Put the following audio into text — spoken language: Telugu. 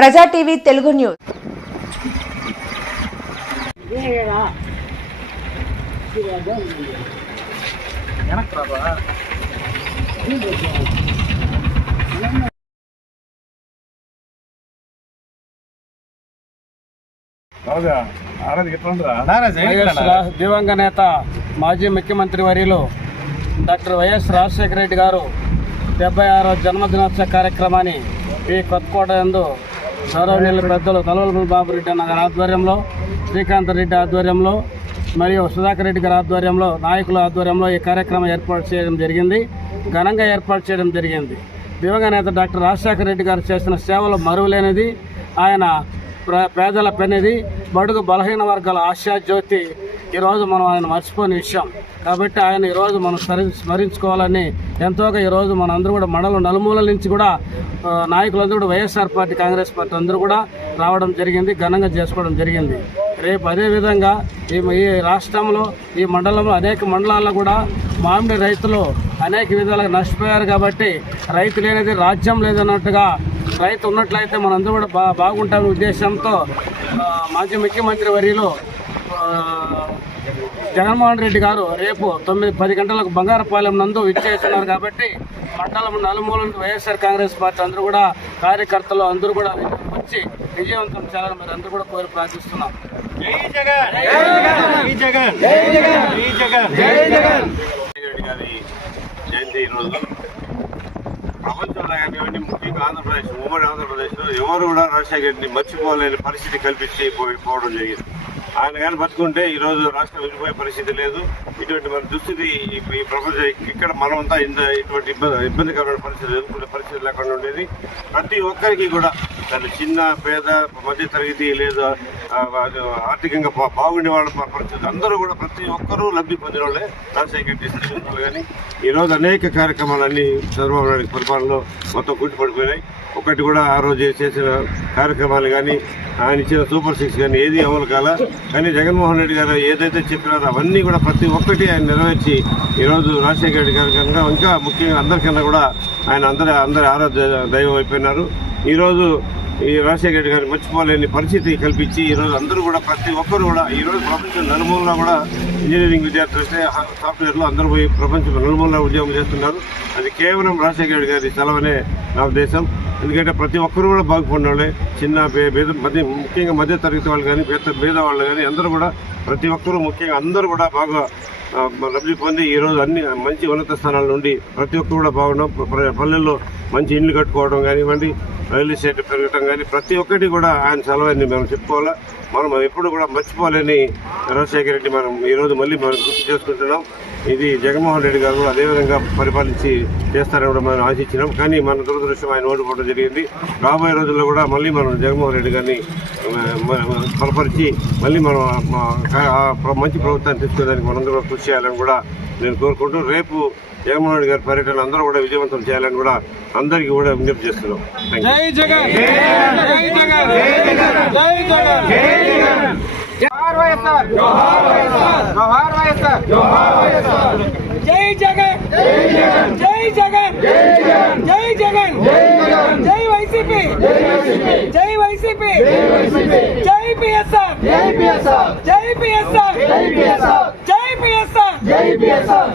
ప్రజా టీవీ తెలుగు న్యూస్. దివంగ నేత మాజీ ముఖ్యమంత్రి వర్యులు డాక్టర్ వైఎస్ రాజశేఖర రెడ్డి గారు డెబ్బై ఆరో జన్మదినోత్సవ కార్యక్రమాన్ని ఈ కొత్తకోట ఎందు గౌరవనీయుల పెద్దలు కలవలపల్లి బాబు రెడ్డి అన్న గారి ఆధ్వర్యంలో శ్రీకాంత్ రెడ్డి ఆధ్వర్యంలో మరియు సుధాకర్ రెడ్డి గారి ఆధ్వర్యంలో నాయకుల ఆధ్వర్యంలో ఈ కార్యక్రమం ఏర్పాటు చేయడం జరిగింది. ఘనంగా ఏర్పాటు చేయడం జరిగింది. దివంగత నేత డాక్టర్ రాజశేఖర రెడ్డి గారు చేసిన సేవలు మరువలేనిది. ఆయన పేదల పెనిది బడుగు బలహీన వర్గాల ఆశాజ్యోతి ఈరోజు మనం ఆయన మర్చిపోని విషయం. కాబట్టి ఆయన ఈరోజు మనం స్మరి స్మరించుకోవాలని ఎంతోగా ఈరోజు మన అందరూ కూడా మండలం నలుమూలల నుంచి కూడా నాయకులందరూ కూడా వైఎస్ఆర్ పార్టీ కాంగ్రెస్ పార్టీ అందరూ కూడా రావడం జరిగింది ఘనంగా చేసుకోవడం జరిగింది. రేపు అదేవిధంగా ఈ ఈ రాష్ట్రంలో ఈ మండలంలో అనేక మండలాల్లో కూడా మామిడి రైతులు అనేక విధాలుగా నష్టపోయారు కాబట్టి రైతు లేనిది రాజ్యం లేదన్నట్టుగా రైతు ఉన్నట్లయితే మనందరూ కూడా బా బాగుంటామనే ఉద్దేశంతో మాజీ ముఖ్యమంత్రి వర్యులు జగన్మోహన్ రెడ్డి గారు రేపు తొమ్మిది పది గంటలకు బంగారపాలెం నందు ఇచ్చేస్తున్నారు కాబట్టి మండలం నలుమూల వైఎస్ఆర్ కాంగ్రెస్ పార్టీ అందరూ కూడా కార్యకర్తలు అందరూ కూడా వచ్చి విజయవంతం చేయాలని మీరు అందరూ కూడా కోరి ప్రార్థిస్తున్నాం. జయంతి ఈరోజు. ప్రపంచంలో ఆంధ్రప్రదేశ్ ఉమ్మడి ఆంధ్రప్రదేశ్లో ఎవరు కూడా రాజశేఖర్ రెడ్డిని మర్చిపోలేని పరిస్థితి కల్పించి పోయి పోవడం జరిగింది. ఆయన కానీ బతుకుంటే ఈరోజు రాష్ట్రం వెళ్ళిపోయే పరిస్థితి లేదు. ఇటువంటి మన దుస్థితి ఈ- ప్రపంచ ఇక్కడ మనమంతా ఇంత ఇటువంటి ఇబ్బంది ఇబ్బందికరమైన పరిస్థితులు ఎదుర్కొనే పరిస్థితి లేకుండా ఉండేది. ప్రతి ఒక్కరికి కూడా దాని చిన్న పేద మధ్య తరగతి లేదా ఆర్థికంగా బాగుండే వాళ్ళ పరిస్థితి అందరూ కూడా ప్రతి ఒక్కరూ లబ్ధి పొందిన వాళ్ళే. రాజశేఖర రెడ్డి సృష్టించాలి కానీ ఈరోజు అనేక కార్యక్రమాలన్నీ చంద్రబాబు నాయుడు పరిపాలనలో మొత్తం గుర్తుపడిపోయినాయి. ఒకటి కూడా ఆ రోజు చేసిన కార్యక్రమాలు కానీ ఆయన ఇచ్చిన సూపర్ సిక్స్ కానీ ఏది అమలు కాల కానీ జగన్మోహన్ రెడ్డి గారు ఏదైతే చెప్పినారో అవన్నీ కూడా ప్రతి ఒక్కటి ఆయన నెరవేర్చి ఈరోజు రాజశేఖర రెడ్డి గారి కనుక ఇంకా ముఖ్యంగా అందరికన్నా కూడా ఆయన అందరి అందరి ఆరాధ్య దైవం అయిపోయినారు. ఈరోజు ఈ రాజశేఖర రెడ్డి గారిని మర్చిపోలేని పరిస్థితి కల్పించి ఈరోజు అందరూ కూడా ప్రతి ఒక్కరు కూడా ఈరోజు ప్రపంచం నలుమూలలో కూడా ఇంజనీరింగ్ విద్యార్థులు అయితే సాఫ్ట్వేర్లో అందరూ పోయి ప్రపంచం నలుమూలలో ఉద్యోగం చేస్తున్నారు. అది కేవలం రాజశేఖర రెడ్డి గారి సెలవనే నా ఉద్దేశం. ఎందుకంటే ప్రతి ఒక్కరు కూడా బాగుపడిన వాళ్ళే చిన్న పేద మధ్య ముఖ్యంగా మధ్య తరగతి వాళ్ళు కానీ పేద పేద వాళ్ళు కానీ అందరూ కూడా ప్రతి ఒక్కరూ ముఖ్యంగా అందరూ కూడా బాగా లబ్ధి పొంది ఈరోజు అన్ని మంచి ఉన్నత స్థానాల నుండి ప్రతి ఒక్కరు కూడా బాగున్నాం. పల్లెల్లో మంచి ఇండ్లు కట్టుకోవడం కానివ్వండి రైల్వే స్టేషన్ పెరగటం కానీ ప్రతి ఒక్కటి కూడా ఆయన సెలవని మనం చెప్పుకోవాలా. మనం ఎప్పుడు కూడా మర్చిపోలేని రాజశేఖర రెడ్డి మనం ఈరోజు మళ్ళీ మనం గుర్తు చేసుకుంటున్నాం. ఇది జగన్మోహన్ రెడ్డి గారు కూడా అదేవిధంగా పరిపాలించి చేస్తారని కూడా మనం ఆశించినాం. కానీ మన దురదృష్టం ఆయన ఓడిపోవడం జరిగింది. రాబోయే రోజుల్లో కూడా మళ్ళీ మనం జగన్మోహన్ రెడ్డి గారిని బలపరిచి మళ్ళీ మనం మంచి ప్రభుత్వాన్ని తీసుకునేదానికి మనందరూ కృషి చేయాలని కూడా నేను కోరుకుంటూ రేపు జగన్మోహన్ రెడ్డి గారి పర్యటన అందరూ కూడా విజయవంతం చేయాలని కూడా అందరికీ కూడా విజ్ఞప్తి చేస్తున్నాం జై జగన్ జై జగన్ జై జగన్ జై జగన్ జై జగన్ జై జగన్ జై జగన్ జై జగన్ జై వైసీపీ జై వైసీపీ జై వైసీపీ జై పిఎస్ఆర్ జై పిఎస్ఆర్ జై పిఎస్ఆర్ జై పిఎస్ఆర్